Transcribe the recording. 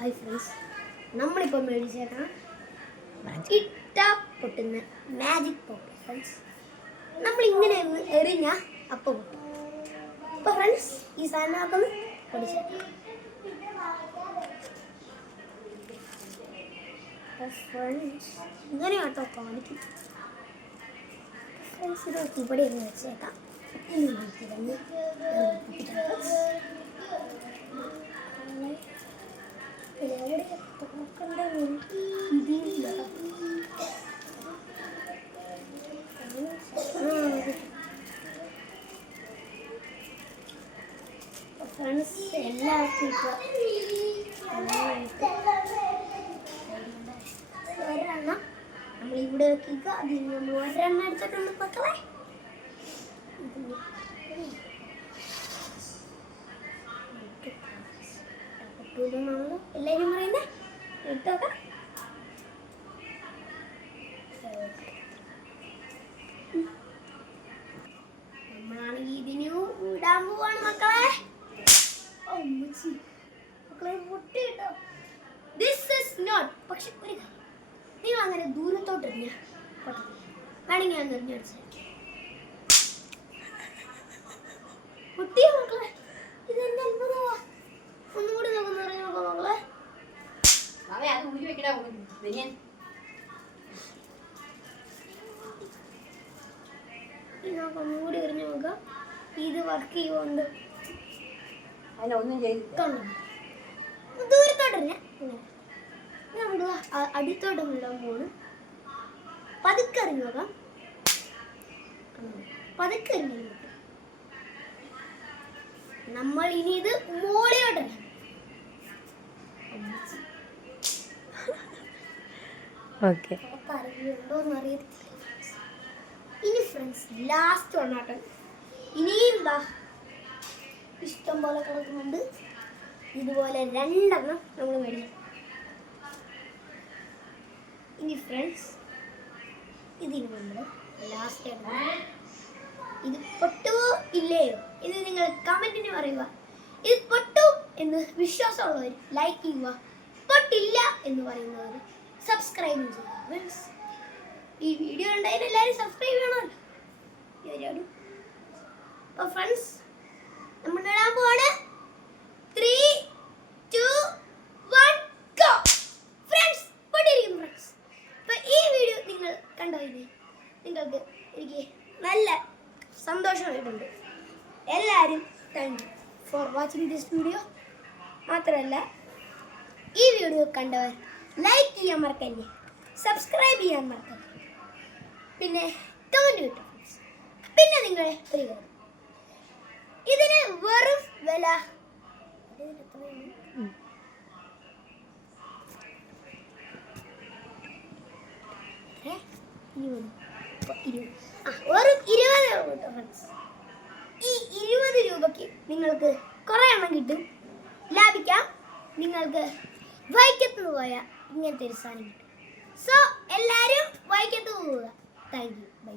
Hi friends, നമ്മളിപ്പോൾ മേടിച്ചേക്കാം ഇട്ട പൊട്ടുന്ന മാജിക് പോപ്പ് ഫ്രണ്ട്സ്. നമ്മളിങ്ങനെ ഒന്ന് എറിഞ്ഞാൽ അപ്പം പൊട്ടും. അപ്പോൾ ഫ്രണ്ട്സ്, ഈ സാധനമൊക്കെ ഒന്ന് പൊടിച്ചേക്കാം. ഫ്രണ്ട്സ്, ഇങ്ങനെ കേട്ടോ കാണിക്കും. ഫ്രണ്ട്സ്, ഇത് ഇവിടെ ഒന്ന് വെച്ചേക്കാം. ഫ്രണ്ട്സ്, എല്ലാവർക്കും ഒരെണ്ണം നമ്മളിവിടെ വെക്കുക. അതിൽ നമ്മൾ ഒരെണ്ണം എടുത്തിട്ടുണ്ട് മക്കളെ. എല്ലാവരും പറയുന്നത് ഇട്ടോക്കാം. നമ്മളാണെങ്കിൽ ഇതിന് ഇടാൻ പോവാണ് മക്കളെ. മക്കളെ പൊട്ടി കേട്ടോ. This is not. പക്ഷെ ഒരു കാര്യം, നിങ്ങൾ അങ്ങനെ ദൂരത്തോട്ട് എറിഞ്ഞ വേണമെങ്കിൽ ഞാൻ എറിഞ്ഞടിച്ച പൊട്ടിയ മക്കളെ. ഇതെന്നെ അത്ഭുതമാ. ഒന്നും കൂടി നോക്കുന്ന അറിയാം മക്കളെ. ഒന്നുകൂടി എറിഞ്ഞു നോക്കാം. ഇത് വർക്ക് ചെയ്യുന്നുണ്ട്. ദൂരത്തോട്ടെറിഞ്ഞ അടുത്തോട്ടൊന്നും പോണ്. പതുക്കെ എറിഞ്ഞു നോക്കാം. പതുക്കെ എറിഞ്ഞു നമ്മൾ ഇനി ഇത് മോളിയോട്ടല്ല. ഉണ്ടോന്ന് അറിയത്തില്ല. ഇനി ഫ്രണ്ട്സ്, ലാസ്റ്റ് വണ്ണാട്ടൻ. ഇനിയും എന്താ ഇഷ്ടം പോലെ കിടക്കുന്നുണ്ട്. ഇതുപോലെ രണ്ടെണ്ണം നമ്മൾ മേടിക്കും. ഇനി ഫ്രണ്ട്സ്, ഇതിന് നമ്മൾ ലാസ്റ്റ് ഇത് പൊട്ടുവോ ഇല്ലയോ ഇത് നിങ്ങൾ കമന്റിന് പറയുക. ഇത് പൊട്ടു എന്ന് വിശ്വാസമുള്ളവർ ലൈക്ക് ചെയ്യുക. പൊട്ടില്ല എന്ന് പറയുന്നവർ സബ്സ്ക്രൈബ് ചെയ്യുക. ഫ്രണ്ട്സ്, ഈ വീഡിയോ ഉണ്ടായാലും എല്ലാവരും സബ്സ്ക്രൈബ് ചെയ്യണമല്ലോ. അപ്പോൾ ഫ്രണ്ട്സ്, നമ്മൾ ഇടാൻ പോവാണ്. 3, 2, 1 ഗോ. Friends, പൊട്ടിയിരിക്കുന്നു friends. അപ്പോൾ ഈ വീഡിയോ നിങ്ങൾ കണ്ടോയില്ലേ? നിങ്ങൾക്ക് എനിക്ക് നല്ല സന്തോഷമായിട്ടുണ്ട്. എല്ലാവരും thank you for watching this video. മാത്രമല്ല, ഈ വീഡിയോ കണ്ടവർ ലൈക്ക് ചെയ്യാൻ മറക്കല്ലേ, സബ്സ്ക്രൈബ് ചെയ്യാൻ മറക്കല്ലേ, പിന്നെ കമൻറ്റ് കിട്ടും. പിന്നെ നിങ്ങൾ ഒരു കാര്യം, ഇതിന് വെറും വില 20 രൂപ ഫ്രണ്ട്സ്. ഈ 20 രൂപയ്ക്ക് നിങ്ങൾക്ക് കുറേ എണ്ണം കിട്ടും, ലാഭിക്കാം. നിങ്ങൾക്ക് വൈക്കത്ത് പോയാൽ ഇങ്ങനത്തെ ഒരു സാധനം കിട്ടും. സോ എല്ലാവരും വൈക്കത്ത് പോവുക. Thank you. ബൈ.